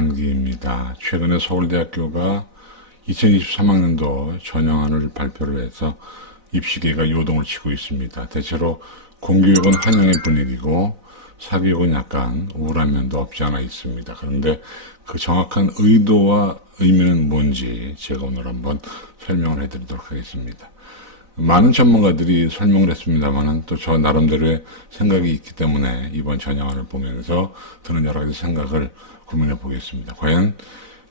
김한기입니다. 최근에 서울대학교가 2023학년도 전형안을 발표를 해서 입시계가 요동을 치고 있습니다. 대체로 공교육은 환영의 분위기고 사교육은 약간 우울한 면도 없지 않아 있습니다. 그런데 그 정확한 의도와 의미는 뭔지 제가 오늘 한번 설명을 해드리도록 하겠습니다. 많은 전문가들이 설명을 했습니다만은 또 저 나름대로의 생각이 있기 때문에 이번 전형안을 보면서 드는 여러 가지 생각을 고민해 보겠습니다. 과연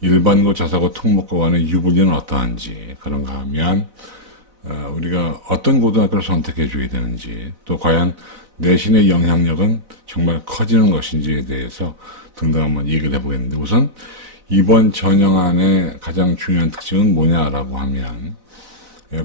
일반고, 자사고, 특목고 간의 유불리는 어떠한지, 그런가 하면 우리가 어떤 고등학교를 선택해 줘야 되는지, 또 과연 내신의 영향력은 정말 커지는 것인지에 대해서 등등 한번 얘기를 해보겠는데, 우선 이번 전형안의 가장 중요한 특징은 뭐냐라고 하면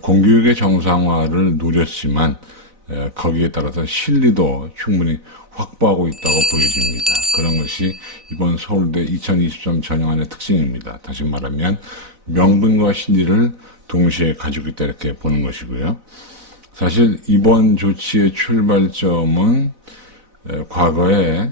공교육의 정상화를 노렸지만 거기에 따라서 실리도 충분히 확보하고 있다고 보여집니다. 그런 것이 이번 서울대 2023 전형안의 특징입니다. 다시 말하면 명분과 실리를 동시에 가지고 있다 이렇게 보는 것이고요. 사실 이번 조치의 출발점은 과거에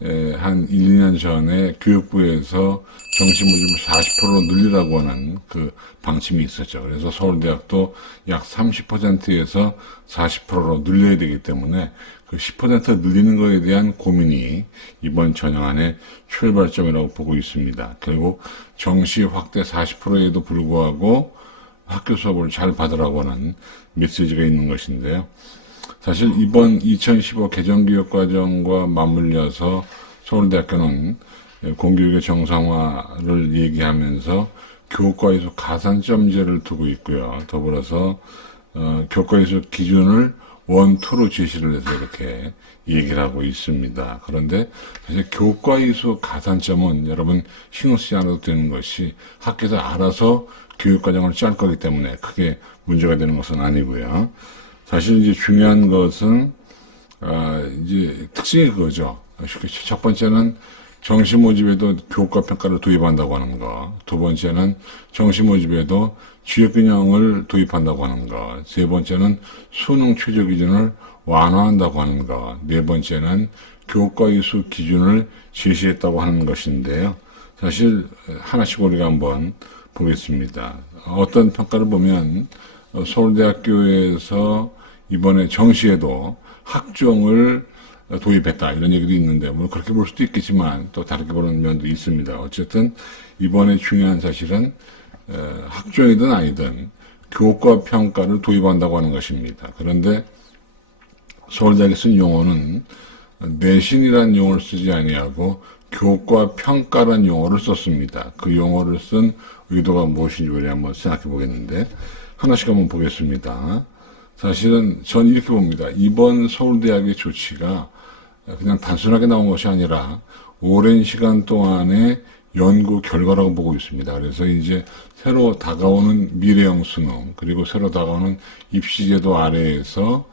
한 1, 2년 전에 교육부에서 정시모집을 40%로 늘리라고 하는 그 방침이 있었죠. 그래서 서울대학도 약 30%에서 40%로 늘려야 되기 때문에 그 10% 늘리는 것에 대한 고민이 이번 전형안의 출발점이라고 보고 있습니다. 결국 정시 확대 40%에도 불구하고 학교 수업을 잘 받으라고 하는 메시지가 있는 것인데요. 사실 이번 2015 개정교육과정과 맞물려서 서울대학교는 공교육의 정상화를 얘기하면서 교과위수 가산점제를 두고 있고요. 더불어서 교과위수 기준을 1, 2로 제시를 해서 이렇게 얘기를 하고 있습니다. 그런데 사실 교과위수 가산점은 여러분 신경 쓰지 않아도 되는 것이 학교에서 알아서 교육과정을 짤 거기 때문에 크게 문제가 되는 것은 아니고요. 사실 이제 중요한 것은 이제 특징이 그거죠. 첫 번째는 정시 모집에도 교과 평가를 도입한다고 하는 거. 두 번째는 정시 모집에도 지역균형을 도입한다고 하는 거. 세 번째는 수능 최저 기준을 완화한다고 하는 거. 네 번째는 교과위수 기준을 제시했다고 하는 것인데요. 사실 하나씩 우리가 한번 보겠습니다. 어떤 평가를 보면 서울대학교에서 이번에 정시에도 학종을 도입했다 이런 얘기도 있는데 물론 그렇게 볼 수도 있겠지만 또 다르게 보는 면도 있습니다. 어쨌든 이번에 중요한 사실은 학종이든 아니든 교과 평가를 도입한다고 하는 것입니다. 그런데 서울대학이 쓴 용어는 내신이라는 용어를 쓰지 아니하고 교과 평가라는 용어를 썼습니다. 그 용어를 쓴 의도가 무엇인지 우리 한번 생각해 보겠는데 하나씩 한번 보겠습니다. 사실은 전 이렇게 봅니다. 이번 서울대학의 조치가 그냥 단순하게 나온 것이 아니라 오랜 시간 동안의 연구 결과라고 보고 있습니다. 그래서 이제 새로 다가오는 미래형 수능 그리고 새로 다가오는 입시제도 아래에서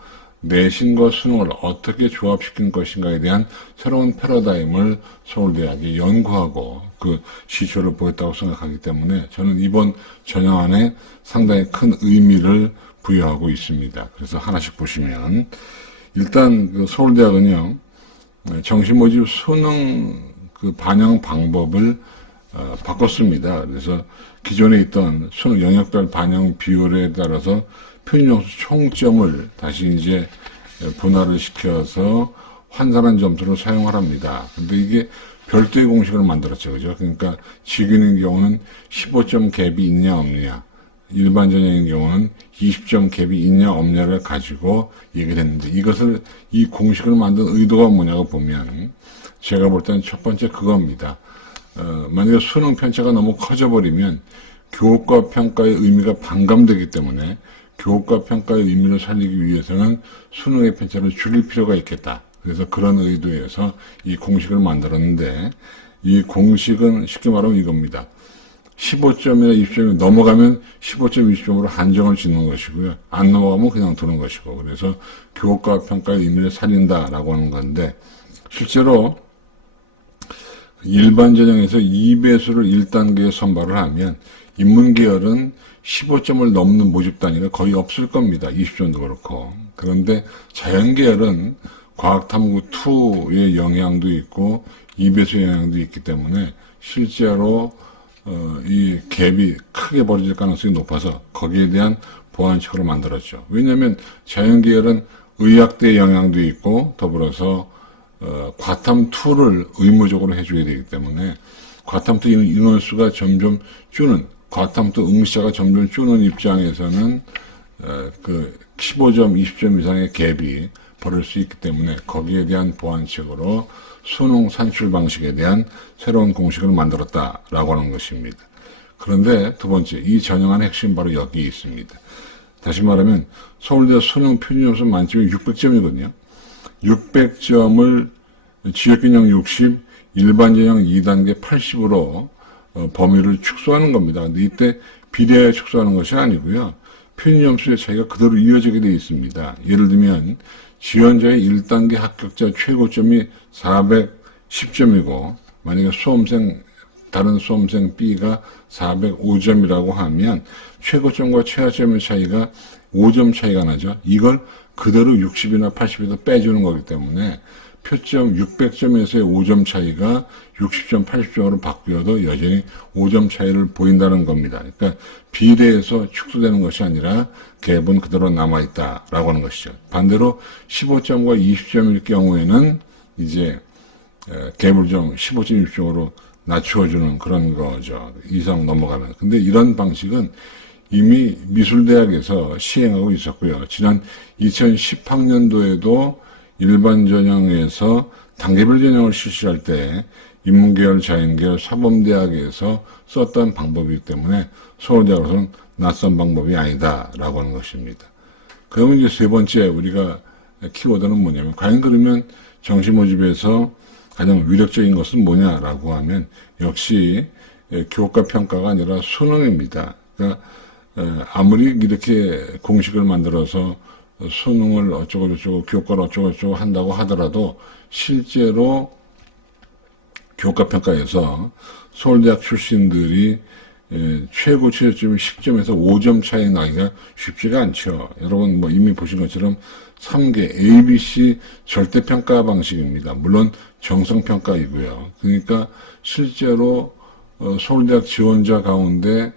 내신과 수능을 어떻게 조합시킨 것인가에 대한 새로운 패러다임을 서울대학이 연구하고 그 시초를 보였다고 생각하기 때문에 저는 이번 전형안에 상당히 큰 의미를 부여하고 있습니다. 그래서 하나씩 보시면 일단 그 서울대학은요 정시 모집 수능 그 반영 방법을 바꿨습니다. 그래서 기존에 있던 수능 영역별 반영 비율에 따라서 표준점수 총점을 다시 이제 분할을 시켜서 환산한 점수를 사용을 합니다. 근데 이게 별도의 공식을 만들었죠. 그죠? 그러니까 직윤인 경우는 15점 갭이 있냐 없느냐, 일반 전형인 경우는 20점 갭이 있냐 없냐를 가지고 얘기를 했는데 이것을 이 공식을 만든 의도가 뭐냐고 보면 제가 볼 때는 첫 번째 그겁니다. 만약에 수능 편차가 너무 커져버리면 교과 평가의 의미가 반감되기 때문에 교과 평가의 의미를 살리기 위해서는 수능의 편차를 줄일 필요가 있겠다. 그래서 그런 의도에서 이 공식을 만들었는데 이 공식은 쉽게 말하면 이겁니다. 15점이나 20점이 넘어가면 15점, 20점으로 한정을 짓는 것이고요. 안 넘어가면 그냥 두는 것이고 그래서 교과 평가의 의미를 살린다라고 하는 건데 실제로 일반 전형에서 2배수를 1단계에 선발을 하면 인문계열은 15점을 넘는 모집 단위가 거의 없을 겁니다. 20점도 그렇고. 그런데 자연계열은 과학탐구2의 영향도 있고 EBS 영향도 있기 때문에 실제로 이 갭이 크게 벌어질 가능성이 높아서 거기에 대한 보완책으로 만들었죠. 왜냐하면 자연계열은 의학대 영향도 있고 더불어서 과탐2를 의무적으로 해줘야 되기 때문에 과탐2 인원수가 점점 주는, 과탐2 응시자가 점점 주는 입장에서는 그 15점, 20점 이상의 갭이 벌어질 수 있기 때문에 거기에 대한 보완책으로 수능 산출 방식에 대한 새로운 공식을 만들었다라고 하는 것입니다. 그런데 두 번째, 이 전형안의 핵심 바로 여기 있습니다. 다시 말하면 서울대 수능 표준점수 만점이 600점이거든요. 600점을 지역균형 60, 일반전형 2단계 80으로 범위를 축소하는 겁니다. 근데 이때 비례하여 축소하는 것이 아니고요. 표준점수의 차이가 그대로 이어지게 되어 있습니다. 예를 들면 지원자의 1단계 합격자 최고점이 410점이고 만약에 다른 수험생 B가 405점이라고 하면 최고점과 최하점의 차이가 5점 차이가 나죠. 이걸 그대로 60이나 80에서 빼주는 거기 때문에 표점 600점에서의 5점 차이가 60점, 80점으로 바뀌어도 여전히 5점 차이를 보인다는 겁니다. 그러니까 비례해서 축소되는 것이 아니라 갭은 그대로 남아있다라고 하는 것이죠. 반대로 15점과 20점일 경우에는 이제 갭을 좀 15점, 20점으로 낮추어주는 그런 거죠. 이상 넘어가면. 근데 이런 방식은 이미 미술대학에서 시행하고 있었고요. 지난 2010학년도에도 일반 전형에서 단계별 전형을 실시할 때 인문계열, 자연계열, 사범대학에서 썼던 방법이기 때문에 서울대학으로서는 낯선 방법이 아니다라고 하는 것입니다. 그러면 이제 세 번째 우리가 키워드는 뭐냐면 과연 그러면 정시 모집에서 가장 위력적인 것은 뭐냐라고 하면 역시 교과 평가가 아니라 수능입니다. 그러니까 아무리 이렇게 공식을 만들어서 수능을 어쩌고저쩌고 교과를 어쩌고저쩌고 한다고 하더라도 실제로 교과평가에서 서울대학 출신들이 최고 최저점이 10점에서 5점 차이 나기가 쉽지가 않죠. 여러분 뭐 이미 보신 것처럼 3개 ABC 절대평가 방식입니다. 물론 정성평가이고요. 그러니까 실제로 서울대학 지원자 가운데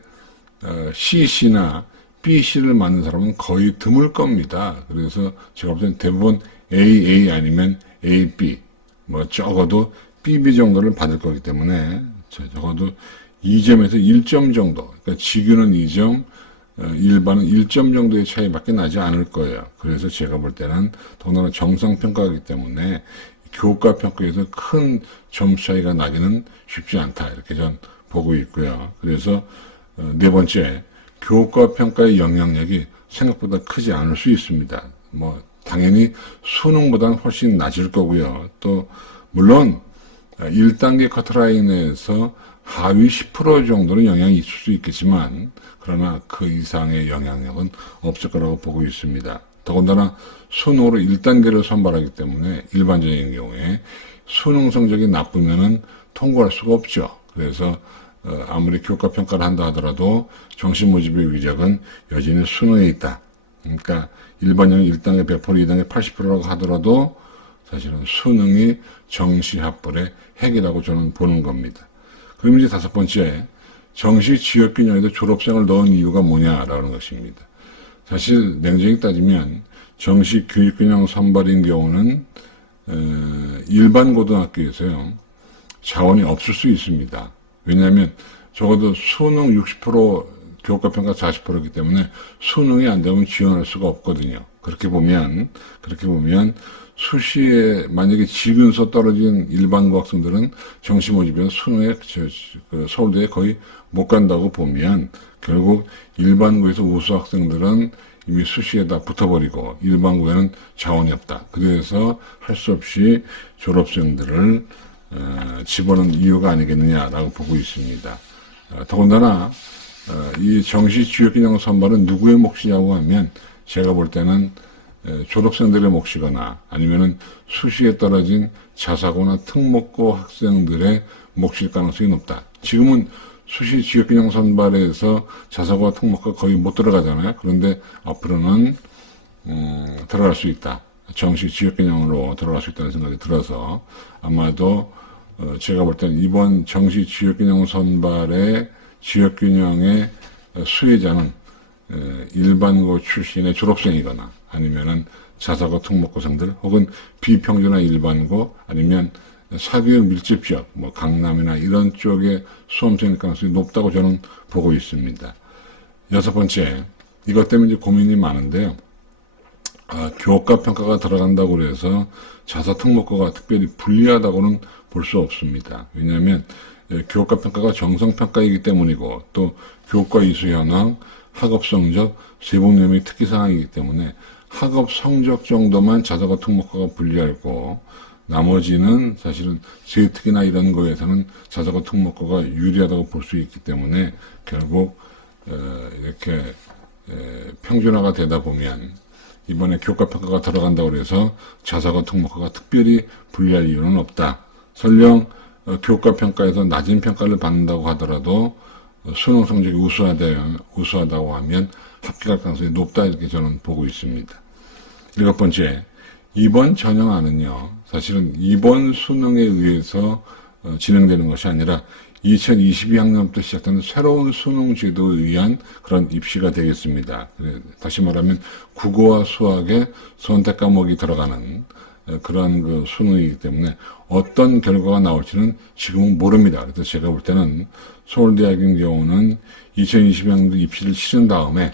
CC나 BC를 맞는 사람은 거의 드물 겁니다. 그래서 제가 볼 때는 대부분 AA 아니면 AB, 뭐 적어도 BB 정도를 받을 거기 때문에 적어도 2점에서 1점 정도, 그러니까 지규는 2점, 일반은 1점 정도의 차이밖에 나지 않을 거예요. 그래서 제가 볼 때는 더군다나 정상평가이기 때문에 교과평가에서 큰 점수 차이가 나기는 쉽지 않다. 이렇게 전 보고 있고요. 그래서 네 번째, 교과평가의 영향력이 생각보다 크지 않을 수 있습니다. 뭐 당연히 수능보다는 훨씬 낮을 거고요. 또 물론 1단계 커트라인에서 하위 10% 정도는 영향이 있을 수 있겠지만 그러나 그 이상의 영향력은 없을 거라고 보고 있습니다. 더군다나 수능으로 1단계를 선발하기 때문에 일반적인 경우에 수능 성적이 나쁘면은 통과할 수가 없죠. 그래서 아무리 교과 평가를 한다 하더라도 정시 모집의 위력은 여전히 수능에 있다. 그러니까 일반형 1단계 100%, 2단계 80%라고 하더라도 사실은 수능이 정시 합불의 핵이라고 저는 보는 겁니다. 그럼 이제 다섯 번째, 정시 지역균형에도 졸업생을 넣은 이유가 뭐냐라는 것입니다. 사실 냉정히 따지면 정시 교육균형 선발인 경우는 일반 고등학교에서요 자원이 없을 수 있습니다. 왜냐하면 적어도 수능 60%, 교과평가 40%이기 때문에 수능이 안 되면 지원할 수가 없거든요. 그렇게 보면 수시에 만약에 지근서 떨어진 일반고 학생들은 정시 모집에서 수능에 서울대에 거의 못 간다고 보면 결국 일반고에서 우수 학생들은 이미 수시에다 붙어버리고 일반고에는 자원이 없다. 그래서 할 수 없이 졸업생들을 집어넣은 이유가 아니겠느냐라고 보고 있습니다. 더군다나 이 정시 지역균형 선발은 누구의 몫이냐고 하면 제가 볼 때는 졸업생들의 몫이거나 아니면은 수시에 떨어진 자사고나 특목고 학생들의 몫일 가능성이 높다. 지금은 수시 지역균형 선발에서 자사고와 특목고가 거의 못 들어가잖아요. 그런데 앞으로는 들어갈 수 있다. 정시 지역균형으로 들어갈 수 있다는 생각이 들어서 아마도 제가 볼 때는 이번 정시 지역균형 선발의 지역균형의 수혜자는 일반고 출신의 졸업생이거나 아니면은 자사고 특목고생들 혹은 비평준화 일반고 아니면 사교육 밀집 지역 뭐 강남이나 이런 쪽에 수험생일 가능성이 높다고 저는 보고 있습니다. 여섯 번째, 이것 때문에 이제 고민이 많은데요. 교과 평가가 들어간다고 해서 자사 특목고가 특별히 불리하다고는 볼 수 없습니다. 왜냐하면 교과 평가가 정성 평가이기 때문이고 또 교과 이수 현황, 학업 성적, 세부 내용이 특기 사항이기 때문에 학업 성적 정도만 자사고 특목고가 불리하고 나머지는 사실은 세특이나 이런 거에서는 자사고 특목고가 유리하다고 볼 수 있기 때문에 결국 이렇게 평준화가 되다 보면 이번에 교과 평가가 들어간다고 해서 자사고 특목고가 특별히 불리할 이유는 없다. 설령 교과 평가에서 낮은 평가를 받는다고 하더라도 수능 성적이 우수하다고 하면 합격할 가능성이 높다 이렇게 저는 보고 있습니다. 일곱 번째, 이번 전형안은요, 사실은 이번 수능에 의해서 진행되는 것이 아니라 2022학년부터 시작되는 새로운 수능 제도에 의한 그런 입시가 되겠습니다. 다시 말하면 국어와 수학의 선택 과목이 들어가는 그런 그 수능이기 때문에 어떤 결과가 나올지는 지금은 모릅니다. 그래서 제가 볼 때는 서울대학인 경우는 2022학년도 입시를 치른 다음에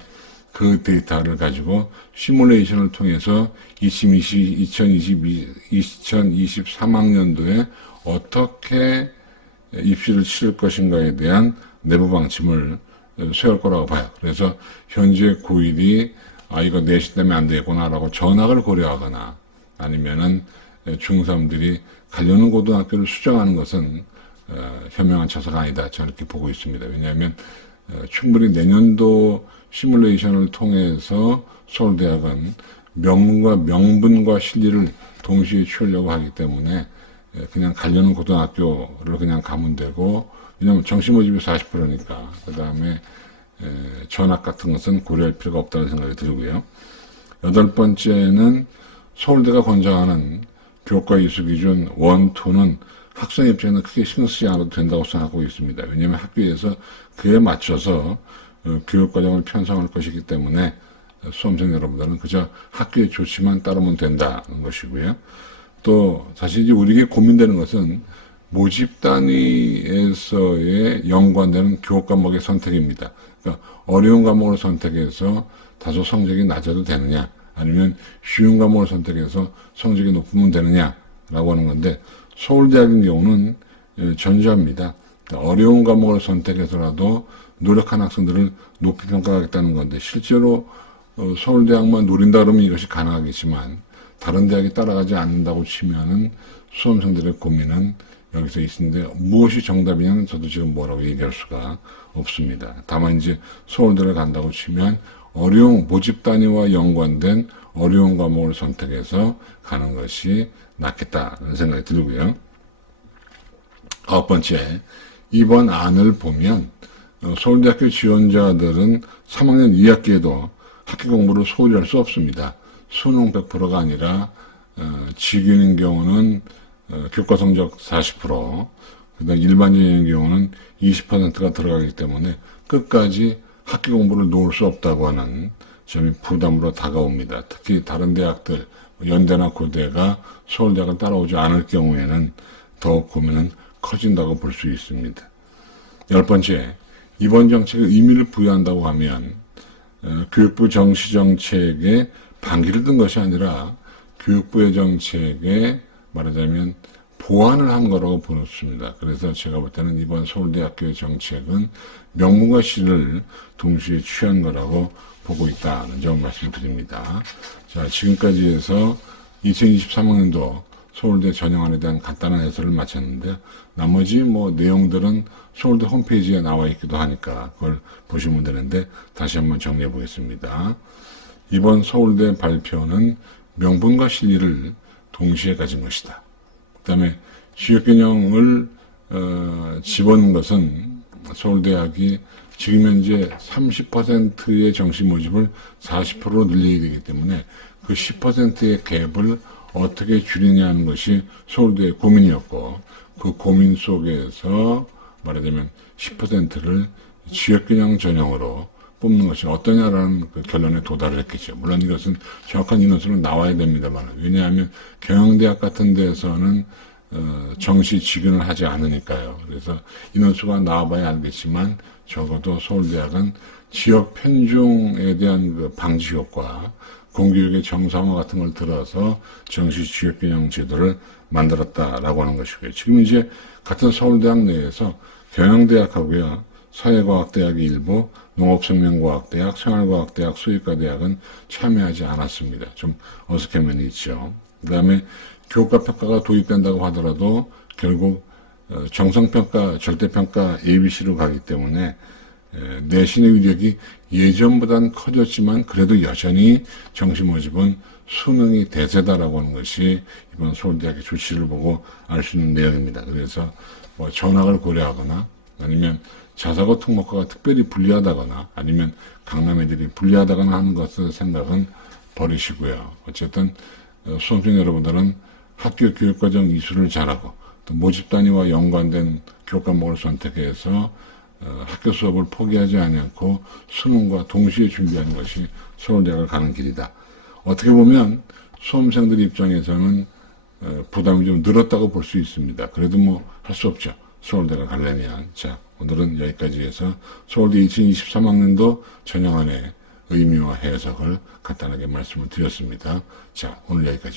그 데이터를 가지고 시뮬레이션을 통해서 2023학년도에 어떻게 입시를 치를 것인가에 대한 내부 방침을 세울 거라고 봐요. 그래서 현재 고1이 이거 내신 때문에 안 되겠구나라고 전학을 고려하거나 아니면은 중3들이 가려는 고등학교를 수정하는 것은 현명한 처사가 아니다. 저는 이렇게 보고 있습니다. 왜냐하면 충분히 내년도 시뮬레이션을 통해서 서울대학은 명분과 실리를 동시에 취하려고 하기 때문에 그냥 가려는 고등학교를 그냥 가면 되고, 왜냐하면 정시 모집이 40%니까 그 다음에 전학 같은 것은 고려할 필요가 없다는 생각이 들고요. 여덟 번째는 서울대가 권장하는 교과 이수 기준 1, 2는 학생 입장에는 크게 신경 쓰지 않아도 된다고 생각하고 있습니다. 왜냐하면 학교에서 그에 맞춰서 교육과정을 편성할 것이기 때문에 수험생 여러분들은 그저 학교의 조치만 따르면 된다는 것이고요. 또 사실 이제 우리에게 고민되는 것은 모집 단위에서의 연관되는 교육 과목의 선택입니다. 그러니까 어려운 과목을 선택해서 다소 성적이 낮아도 되느냐, 아니면 쉬운 과목을 선택해서 성적이 높으면 되느냐라고 하는 건데, 서울대학인 경우는 전자입니다. 그러니까 어려운 과목을 선택해서라도 노력한 학생들을 높이 평가하겠다는 건데, 실제로 서울대학만 노린다 그러면 이것이 가능하겠지만 다른 대학이 따라가지 않는다고 치면은 수험생들의 고민은 여기서 있는데, 무엇이 정답이냐는 저도 지금 뭐라고 얘기할 수가 없습니다. 다만 이제 서울대를 간다고 치면 어려운 모집 단위와 연관된 어려운 과목을 선택해서 가는 것이 낫겠다는 생각이 들고요. 아홉 번째, 이번 안을 보면 서울대학교 지원자들은 3학년 2학기에도 학기 공부를 소홀히 할 수 없습니다. 수능 100%가 아니라 지균인 경우는 교과 성적 40%, 그다음 일반인의 경우는 20%가 들어가기 때문에 끝까지 학기 공부를 놓을 수 없다고 하는 점이 부담으로 다가옵니다. 특히 다른 대학들, 연대나 고대가 서울대학을 따라오지 않을 경우에는 더욱 고민은 커진다고 볼 수 있습니다. 열 번째, 이번 정책에 의미를 부여한다고 하면 교육부 정시정책에 반기를 든 것이 아니라 교육부의 정책에 말하자면 보완을 한 거라고 보습니다. 그래서 제가 볼 때는 이번 서울대학교의 정책은 명분과 실을 동시에 취한 거라고 보고 있다는 점 말씀드립니다. 자, 지금까지 해서 2023학년도 서울대 전형안에 대한 간단한 해설을 마쳤는데, 나머지 내용들은 서울대 홈페이지에 나와 있기도 하니까 그걸 보시면 되는데, 다시 한번 정리해 보겠습니다. 이번 서울대 발표는 명분과 실리를 동시에 가진 것이다. 그 다음에 지역균형을 집어넣은 것은 서울대학이 지금 현재 30%의 정시 모집을 40%로 늘리게 되기 때문에 그 10%의 갭을 어떻게 줄이냐는 것이 서울대의 고민이었고, 그 고민 속에서 말하자면 10%를 지역균형 전형으로 뽑는 것이 어떠냐라는 그 결론에 도달을 했겠죠. 물론 이것은 정확한 인원수는 나와야 됩니다만, 왜냐하면 경영대학 같은 데서는 정시 직윤을 하지 않으니까요. 그래서 인원수가 나와봐야 알겠지만 적어도 서울대학은 지역 편중에 대한 그 방지 효과, 공교육의 정상화 같은 걸 들어서 정시 지역균형 제도를 만들었다라고 하는 것이고요. 지금 이제 같은 서울대학 내에서 경영대학하고요, 사회과학대학이 일부, 농업생명과학대학, 생활과학대학, 수의과대학은 참여하지 않았습니다. 좀 어색한 면이 있죠. 그 다음에 교과평가가 도입된다고 하더라도 결국 정성평가, 절대평가 ABC로 가기 때문에 내신의 위력이 예전보다는 커졌지만 그래도 여전히 정시 모집은 수능이 대세다라고 하는 것이 이번 서울대학의 조치를 보고 알 수 있는 내용입니다. 그래서 뭐 전학을 고려하거나 아니면 자사고 특목화가 특별히 불리하다거나 아니면 강남 애들이 불리하다거나 하는 것을 생각은 버리시고요. 어쨌든 수험생 여러분들은 학교 교육과정 이수를 잘하고 또 모집 단위와 연관된 교과목을 선택해서 학교 수업을 포기하지 않고 수능과 동시에 준비하는 것이 서울대학을 가는 길이다. 어떻게 보면 수험생들 입장에서는 부담이 좀 늘었다고 볼 수 있습니다. 그래도 뭐 할 수 없죠. 서울대가 가려면. 자, 오늘은 여기까지 해서 서울대 2023학년도 전형안의 의미와 해석을 간단하게 말씀을 드렸습니다. 자, 오늘 여기까지.